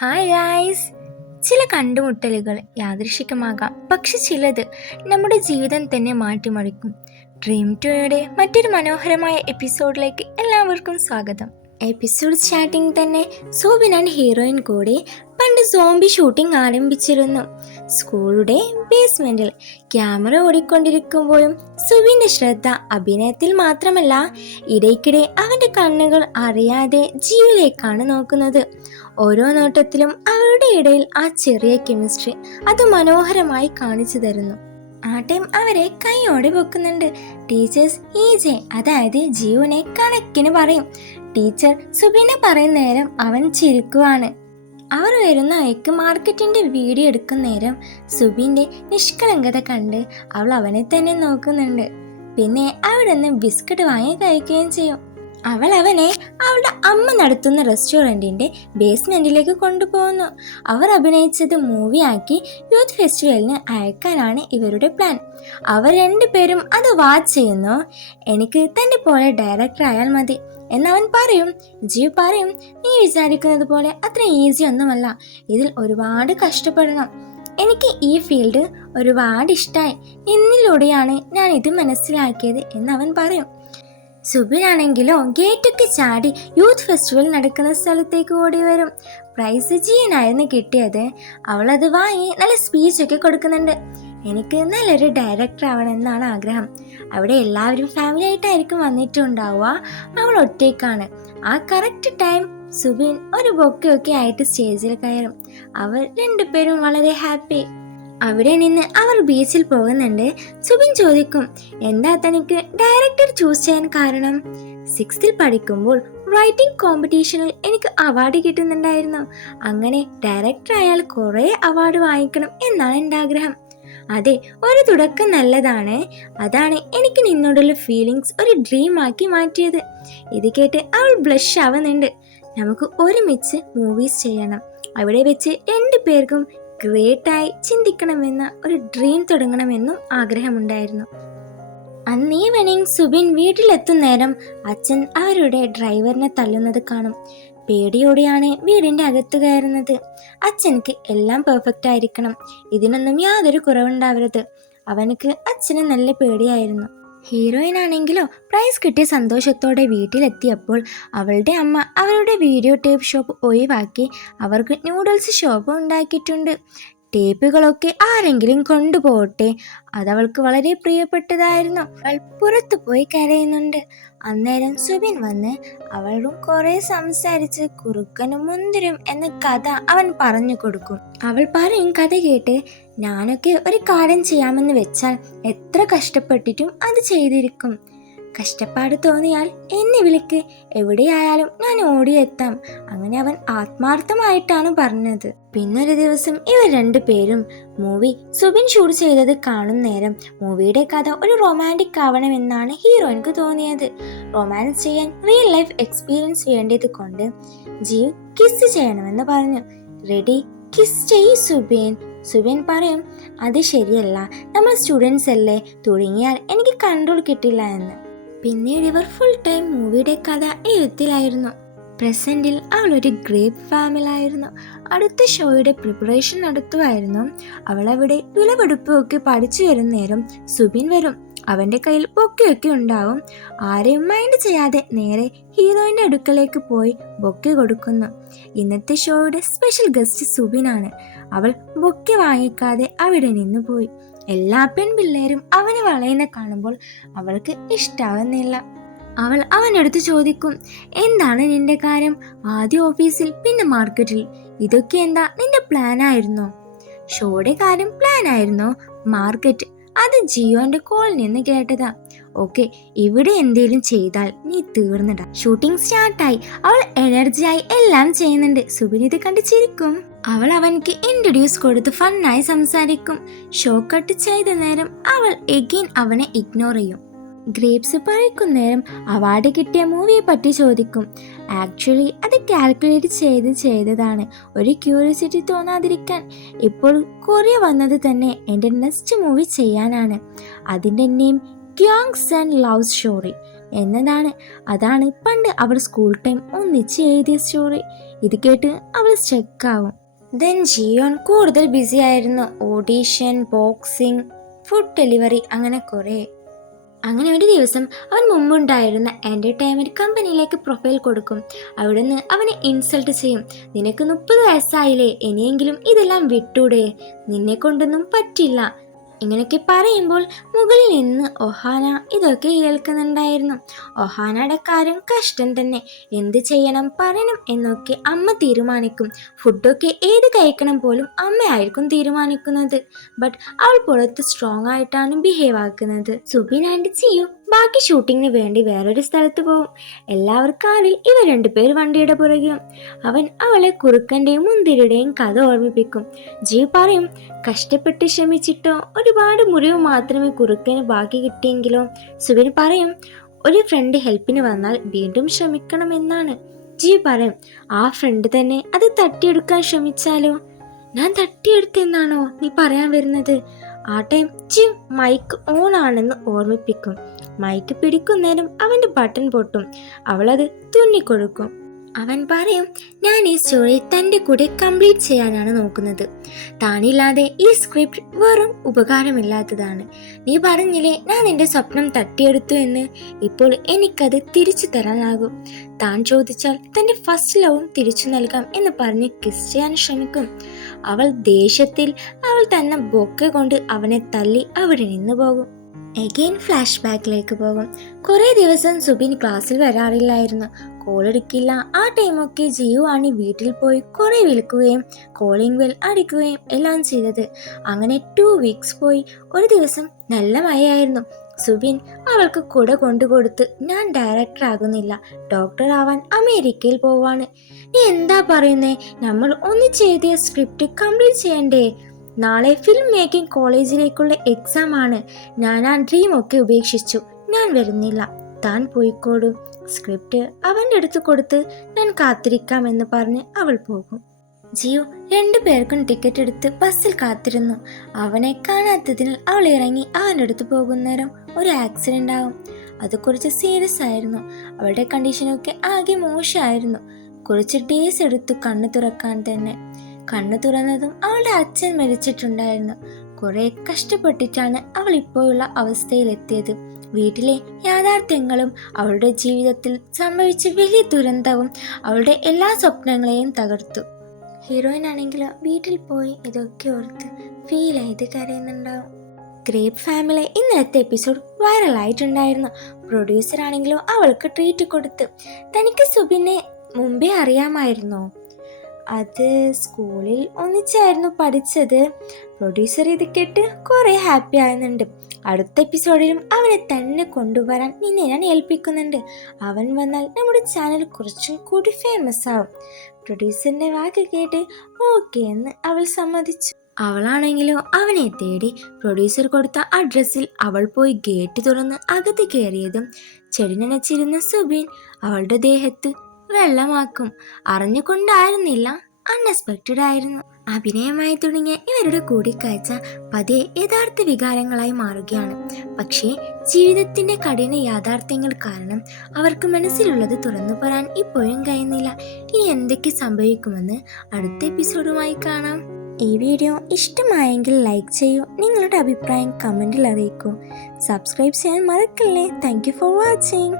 Hi guys. ചില കണ്ടുമുട്ടലുകൾ യാദൃശികമാകാം, പക്ഷെ ചിലത് നമ്മുടെ ജീവിതം തന്നെ മാറ്റിമറിക്കും. ഡ്രീം ടൂയുടെ മറ്റൊരു മനോഹരമായ എപ്പിസോഡിലേക്ക് എല്ലാവർക്കും സ്വാഗതം. എപ്പിസോഡ് സ്റ്റാർട്ടിങ് തന്നെ സോബിൻ ആൻഡ് ഹീറോയിൻ കൂടി പണ്ട് സോംബി ഷൂട്ടിംഗ് ആരംഭിച്ചിരുന്നു. സ്കൂളുടെ ബേസ്മെന്റിൽ ക്യാമറ ഓടിക്കൊണ്ടിരിക്കുമ്പോഴും സുബിന്റെ ശ്രദ്ധ അഭിനയത്തിൽ മാത്രമല്ല, ഇടയ്ക്കിടെ അവന്റെ കണ്ണുകൾ അറിയാതെ ജീവയിലേക്കാണ് നോക്കുന്നത്. ഓരോ നോട്ടത്തിലും അവരുടെ ഇടയിൽ ആ ചെറിയ കെമിസ്ട്രി അത് മനോഹരമായി കാണിച്ചു തരുന്നു. ആ ടൈം അവരെ കൈയോടെ വെക്കുന്നുണ്ട്. ടീച്ചേഴ്സ് ഈജെ, അതായത് ജീവനെ കണക്കിന് പറയും. ടീച്ചർ സുബിനെ പറയുന്ന നേരം അവൻ ചിരിക്കുവാണ്. അവർ വരുന്ന വഴിക്ക് മാർക്കറ്റിന്റെ വീഡിയോ എടുക്കുന്ന നേരം സുബിന്റെ നിഷ്കളങ്കത കണ്ട് അവൾ അവനെ തന്നെ നോക്കുന്നുണ്ട്. പിന്നെ അവിടെ നിന്ന് ബിസ്ക്കറ്റ് വാങ്ങി കഴിക്കുകയും ചെയ്യും. അവൾ അവനെ അവളുടെ അമ്മ നടത്തുന്ന റെസ്റ്റോറൻറ്റിൻ്റെ ബേസ്മെൻറ്റിലേക്ക് കൊണ്ടുപോകുന്നു. അവർ അഭിനയിച്ചത് മൂവിയാക്കി യൂത്ത് ഫെസ്റ്റിവലിന് അയക്കാനാണ് ഇവരുടെ പ്ലാൻ. അവർ രണ്ടുപേരും അത് വാച്ച് ചെയ്യുന്നു. എനിക്ക് തൻ്റെ പോലെ ഡയറക്ടർ ആയാൽ മതി എന്നവൻ പറയും. ജീവ് പറയും, നീ വിചാരിക്കുന്നത് പോലെ അത്ര ഈസി ഒന്നുമല്ല, ഇതിൽ ഒരുപാട് കഷ്ടപ്പെടണം. എനിക്ക് ഈ ഫീൽഡ് ഒരുപാട് ഇഷ്ടമായി, ഇന്നിലൂടെയാണ് ഞാൻ ഇത് മനസ്സിലാക്കിയത് എന്നവൻ പറയും. സുബിനാണെങ്കിലോ ഗേറ്റൊക്കെ ചാടി യൂത്ത് ഫെസ്റ്റിവൽ നടക്കുന്ന സ്ഥലത്തേക്ക് ഓടി വരും. പ്രൈസ് ജീനായിരുന്നു കിട്ടിയത്. അവളത് വാങ്ങി നല്ല സ്പീച്ചൊക്കെ കൊടുക്കുന്നുണ്ട്. എനിക്ക് നല്ലൊരു ഡയറക്ടർ ആവണമെന്നാണ് ആഗ്രഹം. അവിടെ എല്ലാവരും ഫാമിലി ആയിട്ടായിരിക്കും വന്നിട്ടുണ്ടാവുക, അവൾ ഒറ്റയ്ക്കാണ്. ആ കറക്റ്റ് ടൈം സുബിൻ ഒരു ബൊക്കെയൊക്കെ ആയിട്ട് സ്റ്റേജിൽ കയറും. അവർ രണ്ടുപേരും വളരെ ഹാപ്പി. അവിടെ നിന്ന് അവർ ബീച്ചിൽ പോകുന്നുണ്ട്. സുബിൻ ചോദിക്കും, എന്താ തനിക്ക് ഡയറക്ടർ ചൂസ് ചെയ്യാൻ കാരണം? 6th പഠിക്കുമ്പോൾ റൈറ്റിംഗ് കോമ്പറ്റീഷനിൽ എനിക്ക് അവാർഡ് കിട്ടുന്നുണ്ടായിരുന്നു. അങ്ങനെ ഡയറക്ടർ ആയാൽ കുറേ അവാർഡ് വാങ്ങിക്കണം എന്നാണ് എൻ്റെ ആഗ്രഹം. അതെ, ഒരു തുടക്കം നല്ലതാണ്. അതാണ് എനിക്ക് നിന്നോടുള്ള ഫീലിങ്സ് ഒരു ഡ്രീം ആക്കി മാറ്റിയത്. ഇത് കേട്ട് അവൾ ബ്ലഷ് ആവുന്നുണ്ട്. നമുക്ക് ഒരുമിച്ച് മൂവീസ് ചെയ്യണം. അവിടെ വെച്ച് രണ്ടുപേർക്കും ഗ്രേറ്റായി ചിന്തിക്കണമെന്ന ഒരു ഡ്രീം തുടങ്ങണമെന്നും ആഗ്രഹമുണ്ടായിരുന്നു. അന്ന് ഈവനിങ് സുബിൻ വീട്ടിലെത്തും നേരം അച്ഛൻ അവരുടെ ഡ്രൈവറിനെ തല്ലുന്നത് കാണും. പേടിയോടെയാണ് വീടിൻ്റെ അകത്ത് കയറുന്നത്. അച്ഛനക്ക് എല്ലാം പെർഫെക്റ്റ് ആയിരിക്കണം, ഇതിനൊന്നും യാതൊരു കുറവുണ്ടാവരുത്. അവനക്ക് അച്ഛനെ നല്ല പേടിയായിരുന്നു. ഹീറോയിൻ ആണെങ്കിലോ പ്രൈസ് കിട്ടിയ സന്തോഷത്തോടെ വീട്ടിലെത്തിയപ്പോൾ അവളുടെ അമ്മ അവരുടെ വീഡിയോ ടേപ്പ് ഷോപ്പ് ഒഴിവാക്കി അവർക്ക് നൂഡിൽസ് ഷോപ്പ് ഉണ്ടാക്കിയിട്ടുണ്ട്. ടേപ്പുകളൊക്കെ ആരെങ്കിലും കൊണ്ടുപോകട്ടെ, അതവൾക്ക് വളരെ പ്രിയപ്പെട്ടതായിരുന്നു. അവൾ പുറത്തു പോയി കരയുന്നുണ്ട്. അന്നേരം സുബിൻ വന്ന് അവളും കുറെ സംസാരിച്ച് കുറുക്കനും മുന്തിരും എന്ന കഥ അവൻ പറഞ്ഞു കൊടുക്കും. അവൾ പറയും, കഥ കേട്ട് ഞാനൊക്കെ ഒരു കാര്യം ചെയ്യാമെന്ന് വെച്ചാൽ എത്ര കഷ്ടപ്പെട്ടിട്ടും അത് ചെയ്തിരിക്കും. കഷ്ടപ്പാട് തോന്നിയാൽ എന്നെ വിളിക്ക്, എവിടെയായാലും ഞാൻ ഓടിയെത്താം. അങ്ങനെ അവൻ ആത്മാർത്ഥമായിട്ടാണ് പറഞ്ഞത്. പിന്നൊരു ദിവസം ഇവർ രണ്ടുപേരും മൂവി സുബിൻ ഷൂട്ട് ചെയ്തത് കാണും നേരം മൂവിയുടെ കഥ ഒരു റൊമാൻറ്റിക് ആവണമെന്നാണ് ഹീറോയിൻക്ക് തോന്നിയത്. റൊമാൻസ് ചെയ്യാൻ റിയൽ ലൈഫ് എക്സ്പീരിയൻസ് വേണ്ടത് കൊണ്ട് ജീവ് കിസ് ചെയ്യണമെന്ന് പറഞ്ഞു. റെഡി, കിസ് ചെയ്യ് സുബിൻ. സുബിൻ പറയും, അത് ശരിയല്ല, നമ്മൾ സ്റ്റുഡൻസ് അല്ലേ, തുടങ്ങിയാൽ എനിക്ക് കൺട്രോൾ കിട്ടില്ല എന്ന്. പിന്നീട് ഇവർ ഫുൾ ടൈം മൂവിയുടെ കഥ എഴുത്തിലായിരുന്നു. പ്രസന്റിൽ അവൾ ഒരു ഗ്രേപ്പ് ഫാമിലായിരുന്നു. അടുത്ത ഷോയുടെ പ്രിപ്പറേഷൻ നടത്തുമായിരുന്നു. അവളവിടെ വിളവെടുപ്പൊക്കെ പഠിച്ചു വരുന്ന നേരം സുബിൻ വരും. അവൻ്റെ കയ്യിൽ ബൊക്കെയൊക്കെ ഉണ്ടാവും. ആരെയും മൈൻഡ് ചെയ്യാതെ നേരെ ഹീറോയിൻ്റെ അടുക്കലേക്ക് പോയി ബൊക്കെ കൊടുക്കുന്നു. ഇന്നത്തെ ഷോയുടെ സ്പെഷ്യൽ ഗസ്റ്റ് സുബിനാണ്. അവൾ ബൊക്കെ വാങ്ങിക്കാതെ അവിടെ നിന്ന് പോയി. എല്ലാ പെൺപിള്ളേരും അവനെ വളയുന്ന കാണുമ്പോൾ അവൾക്ക് ഇഷ്ടാവുന്നില്ല. അവൾ അവനടുത്ത് ചോദിക്കും, എന്താണ് നിന്റെ കാര്യം? ആദ്യം ഓഫീസിൽ, പിന്നെ മാർക്കറ്റിൽ. ഇതൊക്കെ എന്താ നിന്റെ പ്ലാൻ ആയിരുന്നോ? ഷോയുടെ കാര്യം പ്ലാൻ ആയിരുന്നോ? മാർക്കറ്റ് അത് ജിയോന്റെ കോളിൽ നിന്ന് കേട്ടതാ. ഓക്കെ, ഇവിടെ എന്തേലും ചെയ്താൽ നീ തീർന്നിട. ഷൂട്ടിംഗ് സ്റ്റാർട്ടായി. അവൾ എനർജിയായി എല്ലാം ചെയ്യുന്നുണ്ട്. സുബിൻ ഇത് കണ്ട് ചിരിക്കും. അവൾ അവൻക്ക് ഇൻട്രൊഡ്യൂസ് കൊടുത്ത് ഫണ്ണായി സംസാരിക്കും. ഷോ കട്ട് ചെയ്ത നേരം അവൾ എഗെയിൻ അവനെ ഇഗ്നോർ ചെയ്യും. ഗ്രേപ്സ് പറിക്കും നേരം അവാർഡ് കിട്ടിയ മൂവിയെ പറ്റി ചോദിക്കും. ആക്ച്വലി അത് കാൽക്കുലേറ്റ് ചെയ്തതാണ്, ഒരു ക്യൂരിയോസിറ്റി തോന്നാതിരിക്കാൻ. ഇപ്പോൾ കൊറിയ വന്നത് തന്നെ എൻ്റെ നെക്സ്റ്റ് മൂവി ചെയ്യാനാണ്. അതിൻ്റെ നെയിം ക്യോങ്സ് ആൻഡ് ലവ് സ്റ്റോറി എന്നതാണ്. അതാണ് പണ്ട് അവർ സ്കൂൾ ടൈം ഒന്നിച്ച് എഴുതിയ സ്റ്റോറി. ഇത് കേട്ട് അവൾ സ്റ്റക്കാവും. ദെൻ ജിയോൺ കൂടുതൽ ബിസി ആയിരുന്നു. ഓഡീഷൻ, ബോക്സിംഗ്, ഫുഡ് ഡെലിവറി, അങ്ങനെ ഒരു ദിവസം അവൻ മുമ്പുണ്ടായിരുന്ന എൻ്റർടൈൻമെൻറ്റ് കമ്പനിയിലേക്ക് പ്രൊഫൈൽ കൊടുക്കും. അവിടുന്ന് അവനെ ഇൻസൾട്ട് ചെയ്യും. നിനക്ക് 30 വയസ്സായില്ലേ, ഇനിയെങ്കിലും ഇതെല്ലാം വിട്ടൂടെ, നിന്നെ കൊണ്ടൊന്നും പറ്റില്ല, ഇങ്ങനെയൊക്കെ പറയുമ്പോൾ മുകളിൽ നിന്ന് ഒഹാന ഇതൊക്കെ കേൾക്കുന്നുണ്ടായിരുന്നു. ഒഹാനയുടെ കാര്യം കഷ്ടം തന്നെ. എന്ത് ചെയ്യണം പറയണം എന്നൊക്കെ അമ്മ തീരുമാനിക്കും. ഫുഡൊക്കെ ഏത് കഴിക്കണം പോലും അമ്മയായിരിക്കും തീരുമാനിക്കുന്നത്. ബട്ട് അവൾ പുറത്ത് സ്ട്രോങ് ആയിട്ടാണ് ബിഹേവ് ആക്കുന്നത്. സുബിൻ ആൻഡ് ചിയു ബാക്കി ഷൂട്ടിങ്ങിന് വേണ്ടി വേറൊരു സ്ഥലത്ത് പോകും. എല്ലാവർക്കും കാറിൽ ഇവർ 2 പേർ വണ്ടിയുടെ പുറകിലും. അവൻ അവളെ കുറുക്കൻ്റെയും മുന്തിരിയുടെയും കഥ ഓർമ്മിപ്പിക്കും. ജി പറയും, കഷ്ടപ്പെട്ട് ശ്രമിച്ചിട്ടോ ഒരുപാട് മുറിവ് മാത്രമേ കുറുക്കന് ബാക്കി കിട്ടിയെങ്കിലോ. സുബിൻ പറയും, ഒരു ഫ്രണ്ട് ഹെൽപ്പിന് വന്നാൽ വീണ്ടും ശ്രമിക്കണമെന്നാണ്. ജി പറയും, ആ ഫ്രണ്ട് തന്നെ അത് തട്ടിയെടുക്കാൻ ശ്രമിച്ചാലോ. ഞാൻ തട്ടിയെടുത്തെന്നാണോ നീ പറയാൻ വരുന്നത്? ആ ടൈം ജി മൈക്ക് ഓൺ ആണെന്ന് ഓർമ്മിപ്പിക്കും. മൈക്ക് പിടിക്കുന്നേരം അവൻ്റെ ബട്ടൺ പൊട്ടും. അവളത് തുന്നിക്കൊടുക്കും. അവൻ പറയും, ഞാൻ ഈ സ്റ്റോറി തൻ്റെ കൂടെ കംപ്ലീറ്റ് ചെയ്യാനാണ് നോക്കുന്നത്. താനില്ലാതെ ഈ സ്ക്രിപ്റ്റ് വെറും ഉപകാരമില്ലാത്തതാണ്. നീ പറഞ്ഞില്ലേ ഞാൻ നിന്റെ സ്വപ്നം തട്ടിയെടുത്തു എന്ന്, ഇപ്പോൾ എനിക്കത് തിരിച്ചു തരാനാകും. താൻ ചോദിച്ചാൽ തൻ്റെ ഫസ്റ്റ് ലവും തിരിച്ചു നൽകാം എന്ന് പറഞ്ഞ് കിസ് ചെയ്യാൻ ശ്രമിക്കും. അവൾ ദേഷ്യത്തിൽ അവൾ തന്നെ ബൊക്കെ കൊണ്ട് അവനെ തല്ലി അവിടെ നിന്ന് പോകും. എഗെയിൻ ഫ്ലാഷ് ബാക്കിലേക്ക് പോകും. കുറേ ദിവസം സുബിൻ ക്ലാസ്സിൽ വരാറില്ലായിരുന്നു. കോളെടുക്കില്ല. ആ ടൈമൊക്കെ ജിയോ ആണ് വീട്ടിൽ പോയി കുറേ വിളിക്കുകയും കോളിംഗ് ബെൽ അടിക്കുകയും എല്ലാം ചെയ്തത്. അങ്ങനെ 2 വീക്സ് പോയി. ഒരു ദിവസം നല്ല മഴയായിരുന്നു. സുബിൻ അവൾക്ക് കുട കൊണ്ടുകൊടുത്ത്, ഞാൻ ഡയറക്ടർ ആകുന്നില്ല, ഡോക്ടർ ആവാൻ അമേരിക്കയിൽ പോവാണ്. നീ എന്താ പറയുന്നേ? നമ്മൾ ഒന്നിച്ച് എഴുതിയ സ്ക്രിപ്റ്റ് കംപ്ലീറ്റ് ചെയ്യണ്ടേ? നാളെ ഫിലിം മേക്കിംഗ് കോളേജിലേക്കുള്ള എക്സാം ആണ്. ഞാൻ ആ ഡ്രീം ഒക്കെ ഉപേക്ഷിച്ചു. ഞാൻ വരുന്നില്ല, താൻ പോയിക്കോടും. സ്ക്രിപ്റ്റ് അവൻ്റെ അടുത്ത് കൊടുത്ത് ഞാൻ കാത്തിരിക്കാമെന്ന് പറഞ്ഞ് അവൾ പോകും. ജിയോ 2 പേർക്കും ടിക്കറ്റ് എടുത്ത് ബസ്സിൽ കാത്തിരുന്നു. അവനെ കാണാത്തതിനാൽ അവൾ ഇറങ്ങി അവൻ്റെ അടുത്ത് പോകുന്നേരം ഒരു ആക്സിഡൻ്റ് ആവും. അത് കുറച്ച് സീരിയസ് ആയിരുന്നു. അവളുടെ കണ്ടീഷനൊക്കെ ആകെ മോശമായിരുന്നു. കുറച്ച് ഡേയ്സ് എടുത്തു കണ്ണു തുറക്കാൻ തന്നെ. കണ്ണു തുറന്നതും അവളുടെ അച്ഛൻ മരിച്ചിട്ടുണ്ടായിരുന്നു. കുറെ കഷ്ടപ്പെട്ടിട്ടാണ് അവൾ ഇപ്പോഴുള്ള അവസ്ഥയിലെത്തിയത്. വീട്ടിലെ യാഥാർത്ഥ്യങ്ങളും അവളുടെ ജീവിതത്തിൽ സംഭവിച്ച വലിയ ദുരന്തവും അവളുടെ എല്ലാ സ്വപ്നങ്ങളെയും തകർത്തു. ഹീറോയിൻ ആണെങ്കിലോ വീട്ടിൽ പോയി ഇതൊക്കെ ഓർത്ത് ഫീൽ ചെയ്ത് കരയുന്നുണ്ടാവും. ഗ്രേപ്പ് ഫാമിലി ഇന്നലത്തെ എപ്പിസോഡ് വൈറലായിട്ടുണ്ടായിരുന്നു. പ്രൊഡ്യൂസർ ആണെങ്കിലോ അവൾക്ക് ട്രീറ്റ് കൊടുത്ത്. തനിക്ക് സുബിനെ മുമ്പേ അറിയാമായിരുന്നോ? അത് സ്കൂളിൽ ഒന്നിച്ചായിരുന്നു പഠിച്ചത്. പ്രൊഡ്യൂസർ ഇത് കേട്ട് കുറേ ഹാപ്പി ആകുന്നുണ്ട്. അടുത്ത എപ്പിസോഡിലും അവനെ തന്നെ കൊണ്ടുവരാൻ നിന്നെ ഞാൻ ഏൽപ്പിക്കുന്നുണ്ട്. അവൻ വന്നാൽ നമ്മുടെ ചാനൽ കുറച്ചും കൂടി ഫേമസ് ആവും. പ്രൊഡ്യൂസറിൻ്റെ വാക്ക് കേട്ട് ഓക്കെ എന്ന് അവൾ സമ്മതിച്ചു. അവളാണെങ്കിലോ അവനെ തേടി പ്രൊഡ്യൂസർ കൊടുത്ത അഡ്രസ്സിൽ അവൾ പോയി ഗേറ്റ് തുറന്ന് അകത്ത് കയറിയതും ചെടി നനച്ചിരുന്ന സുബിൻ അവളുടെ ദേഹത്ത് വെള്ളമാക്കും. അറിഞ്ഞുകൊണ്ടായിരുന്നില്ല, അൺഎക്സ്പെക്റ്റഡ് ആയിരുന്നു. അഭിനയമായി തുടങ്ങിയ ഇവരുടെ കൂടിക്കാഴ്ച പതിയെ യഥാർത്ഥ വികാരങ്ങളായി മാറുകയാണ്. പക്ഷേ ജീവിതത്തിന്റെ കഠിന യാഥാർത്ഥ്യങ്ങൾ കാരണം അവർക്ക് മനസ്സിലുള്ളത് തുറന്നു പറയാൻ ഇപ്പോഴും കഴിയുന്നില്ല. ഇനി എന്തൊക്കെ സംഭവിക്കുമെന്ന് അടുത്ത എപ്പിസോഡുമായി കാണാം. ഈ വീഡിയോ ഇഷ്ടമായെങ്കിൽ ലൈക്ക് ചെയ്യൂ. നിങ്ങളുടെ അഭിപ്രായം കമൻറ്റിൽ അറിയിക്കൂ. സബ്സ്ക്രൈബ് ചെയ്യാൻ മറക്കല്ലേ. Thank you for watching.